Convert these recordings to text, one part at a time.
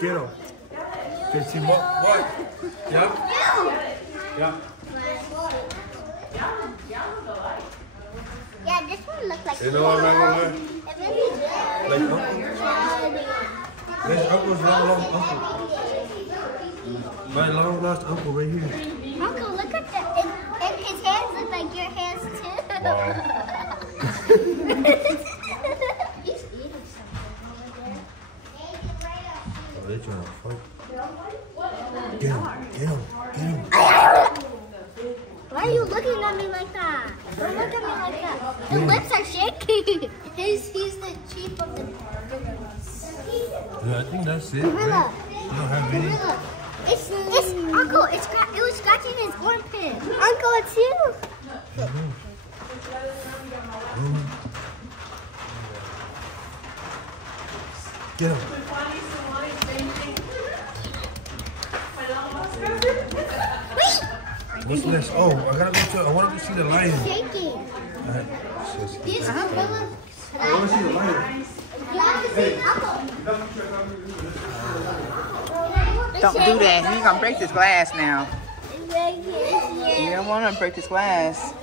Get him. Fix him up. What? Yeah? Yeah. Yeah, this one looks like You know what I'm It really does. Like uncle? There's uncle's long lost uncle. My long lost uncle right here. Uncle, look at that. And his hands look like your hands too. He's eating something over there. Oh, they're trying to fight. Get him. Get him. Get him. Why are you looking at me like that? Don't look at me like that. His lips are shaking. He's the chief of the gorillas. Yeah, I think that's it. Gorilla. Right? You don't have any? Gorilla. It's Uncle. It was scratching his armpit. Uncle, it's you. Get him. Wait. What's this? Oh, I gotta go to. I want to see the lion. It's shaking. Alright. These gorillas. I want to see the lion. You have to see Uncle. Don't do that. You're gonna break this glass now. You don't want to break this glass.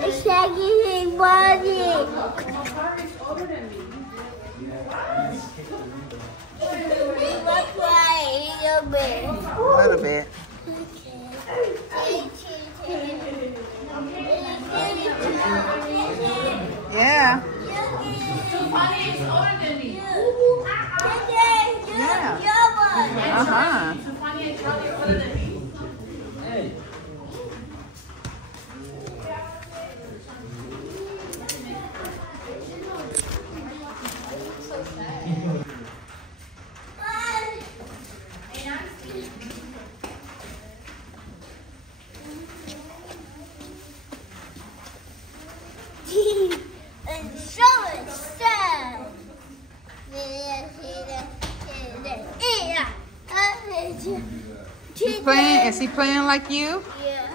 It's shaking his body. A little bit. Yeah. Uh-huh. He's playing. Is he playing like you? Yeah.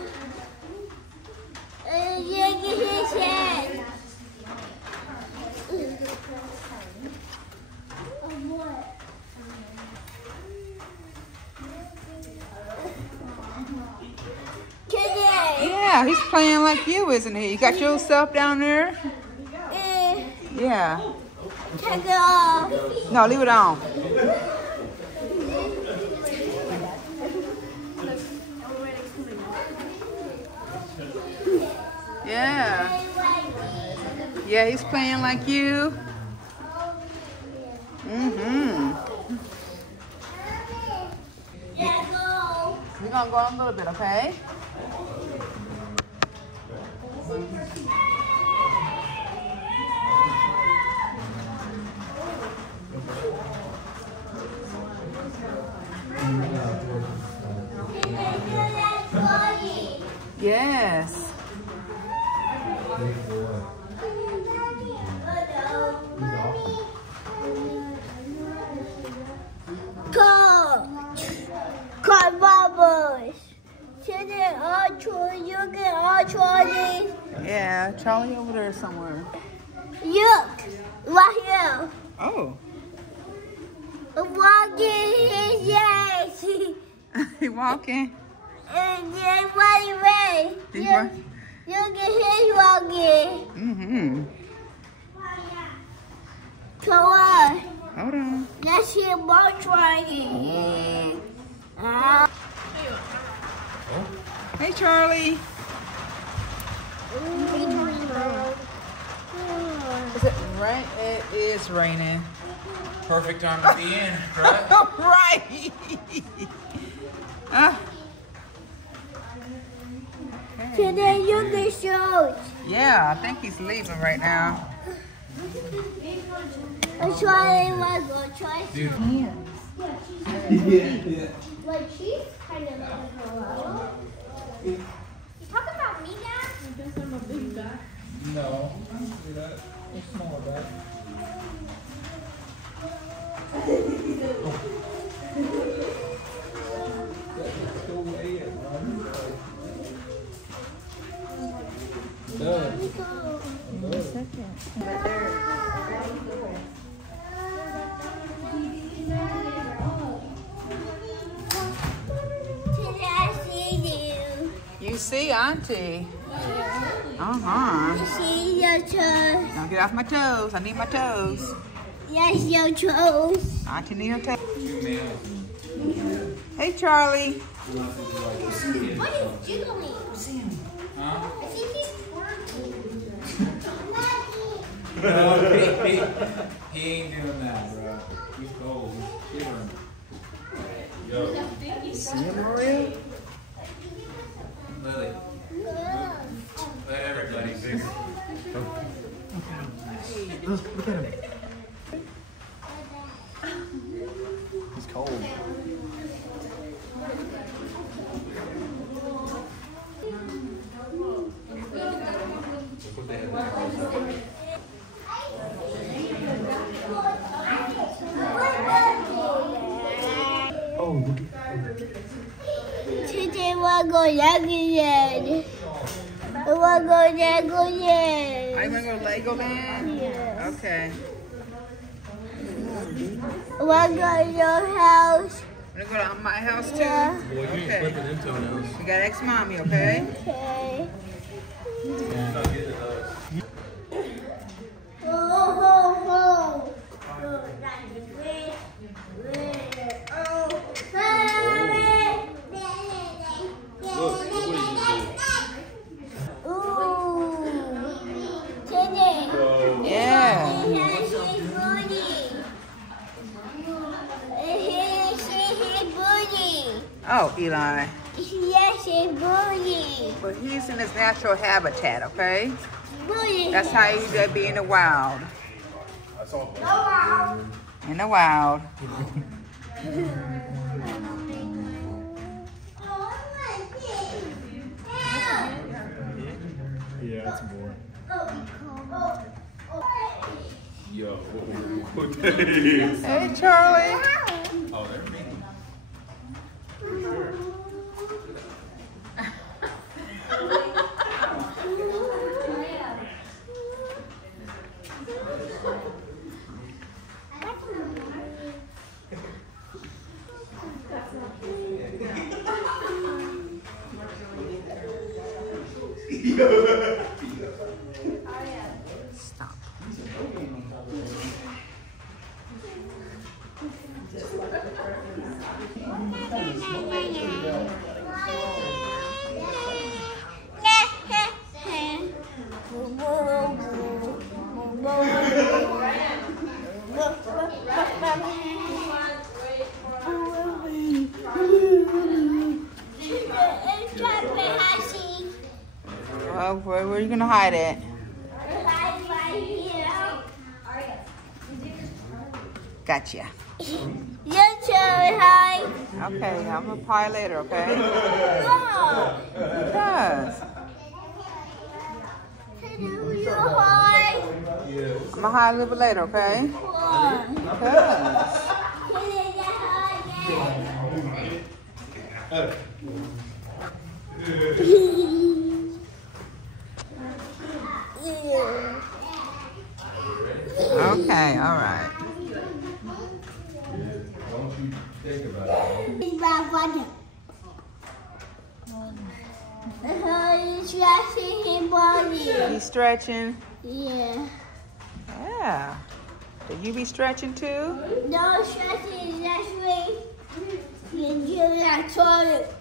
Look at his head. Yeah, he's playing like you, isn't he? You got yourself down there? Yeah. Take it off. No, leave it on. Yeah. Yeah, he's playing like you. Mm-hmm. We're gonna go on a little bit, okay? Yes. Car bubbles. You get all Charlie. Yeah, Charlie over there somewhere. Look, right here. Oh. Walking his ass. He walking. And then running away. Look at his walking. Mm-hmm. Come on. Hold on. Let's hear more trying. Hey, Charlie. Is it rain? It is raining. Perfect time to be in, right? Right. Today you can show. Yeah, I think he's leaving right now. I'm trying to try some. Yeah. Like she's kind of like hello. You talk about me now? No, I don't do that. It's small back. Go away and run. see Auntie. See your toes. Don't get off my toes. I need my toes. Yes, your toes. Auntie need her toes. Hey, Charlie. What is jiggling? Huh? I think he's twerking. No, he ain't doing that, bro. He's cold. He's shivering. See him, Maria? Lily, let everybody see. Look at him. He's cold. Oh, look at Today we're going to Legoland. We're going to Legoland. Are you going to go to Legoland? Yes. Okay. We're going to your house. We're going to go to my house, too? Yeah. Okay. We got ex-mommy, okay? Okay. Oh, Eli. Yes, it's booty. But he's in his natural habitat, okay? Booty. That's how he should be in the wild. In the wild. yeah, it's boring. Yo. Hey, Charlie. Oh, they're mean. Stop. Well, where are you going to hide it? Gotcha. Your turn, hi. Okay, I'm going to pie later, okay? No. Because You're high. I'm going to hide a little bit later, okay? Because. Okay, all right. Don't you think about it. He's stretching his body. He's stretching. Yeah. Yeah. Did you be stretching too? No stretching this way. You do that toilet.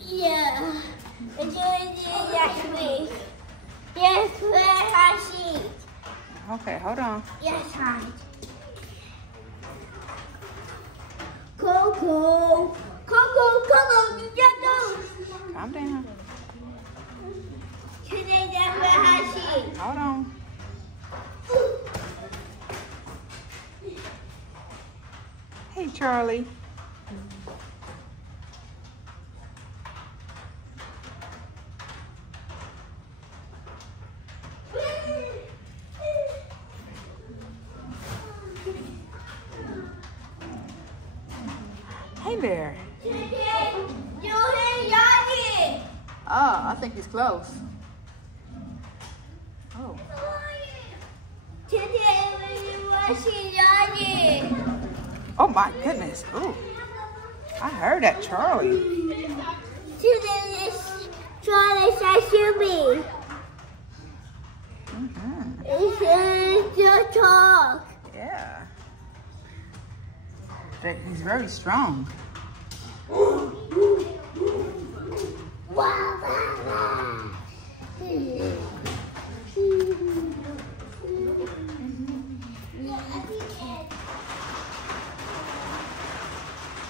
Yeah. You do it that way. Yes, where I see. Okay, hold on. Yes, right. Coco. Coco, you get those. Calm down. Today, that's where I see. Hold on. Hey, Charlie. Hey there. Oh, I think he's close. Oh. Oh my goodness. Ooh. I heard that, Charlie. Charlie sashimi. It's your talk. Yeah. He's very strong.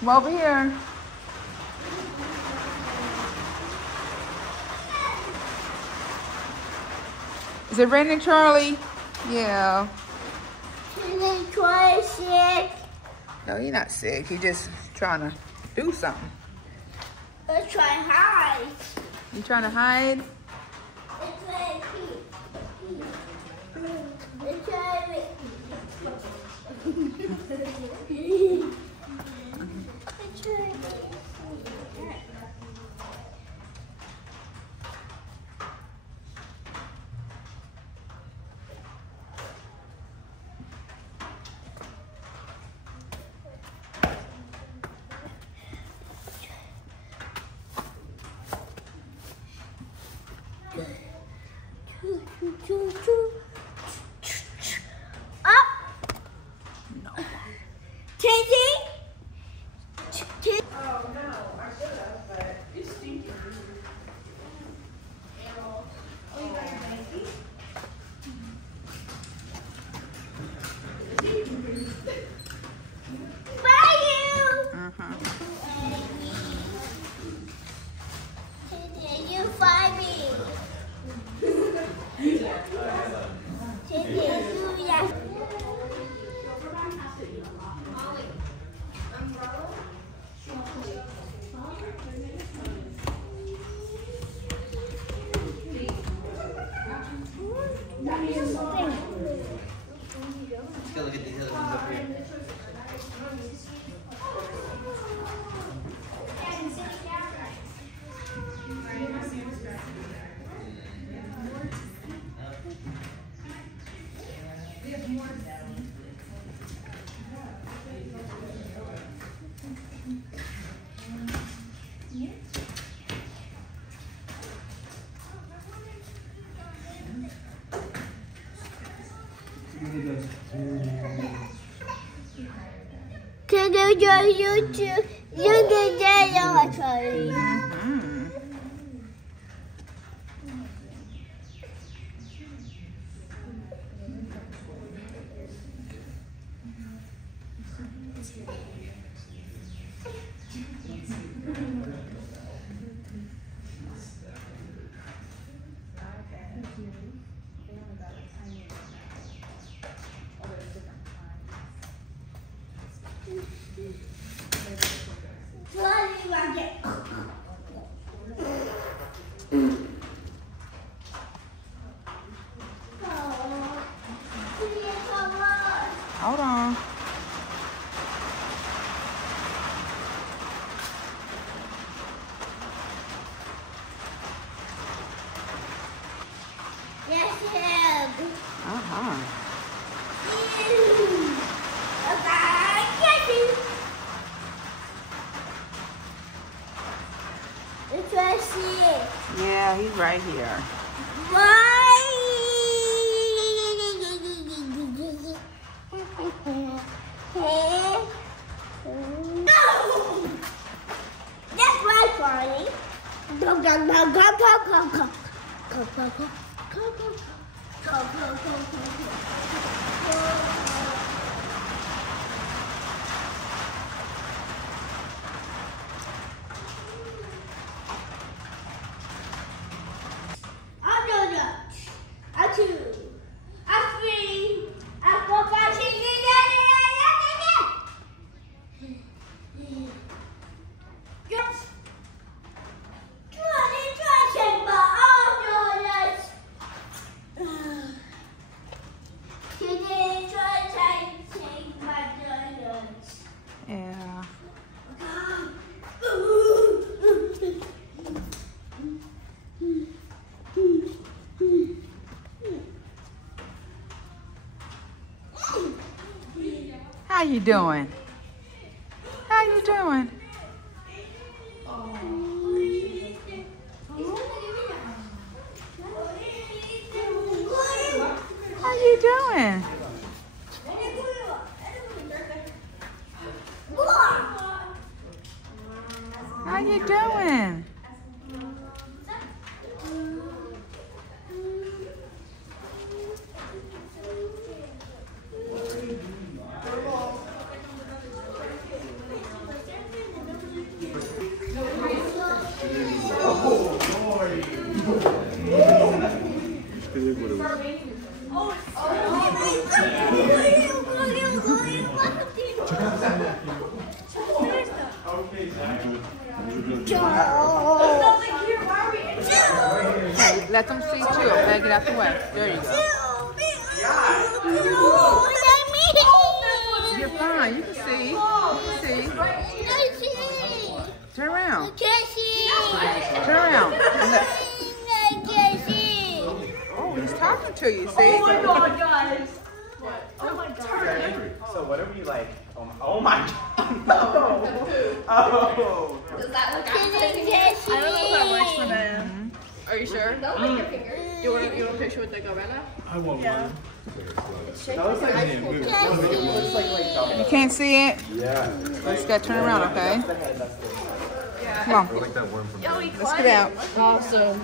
Come over here. Is it raining, Charlie? Yeah. Is Charlie sick? No, he's not sick. He's just trying to do something. Let's try hide. You trying to hide? Let's try Let's try up. No. Tizzy. Oh no, I should have, but it's stinking. You find me. Let's go look at these other ones up here. Can you do YouTube? You can get on Charlie. Hold on. Yes, him. It's right here. Yeah, he's right here. No! That's right, Charlie. Go, go, go, go, go, go, go. Go, go, go. Go, go, go. Go, go, go, go, go. I'm doing it. I'm 2. I'm 3. I'm 4, 5, 6, 7, 8, 9, 10. Yes. Yeah. How you doing? How you doing? doing? How you doing? Let them see too. Okay, get out the way. There you go. You're fine. You can see. You can see. Turn around. Turn around. Oh, he's talking to you. See? Oh my God, guys. Oh my God. So whatever you like. Oh my God. Oh. Does that look appetizing? I don't know if that works for them. Are you sure? Don't lick your finger. You want a picture with the gorilla? I want one. You can't see it? Yeah. Let's go turn around, okay? Come on. Like that worm from Let's get out. Awesome.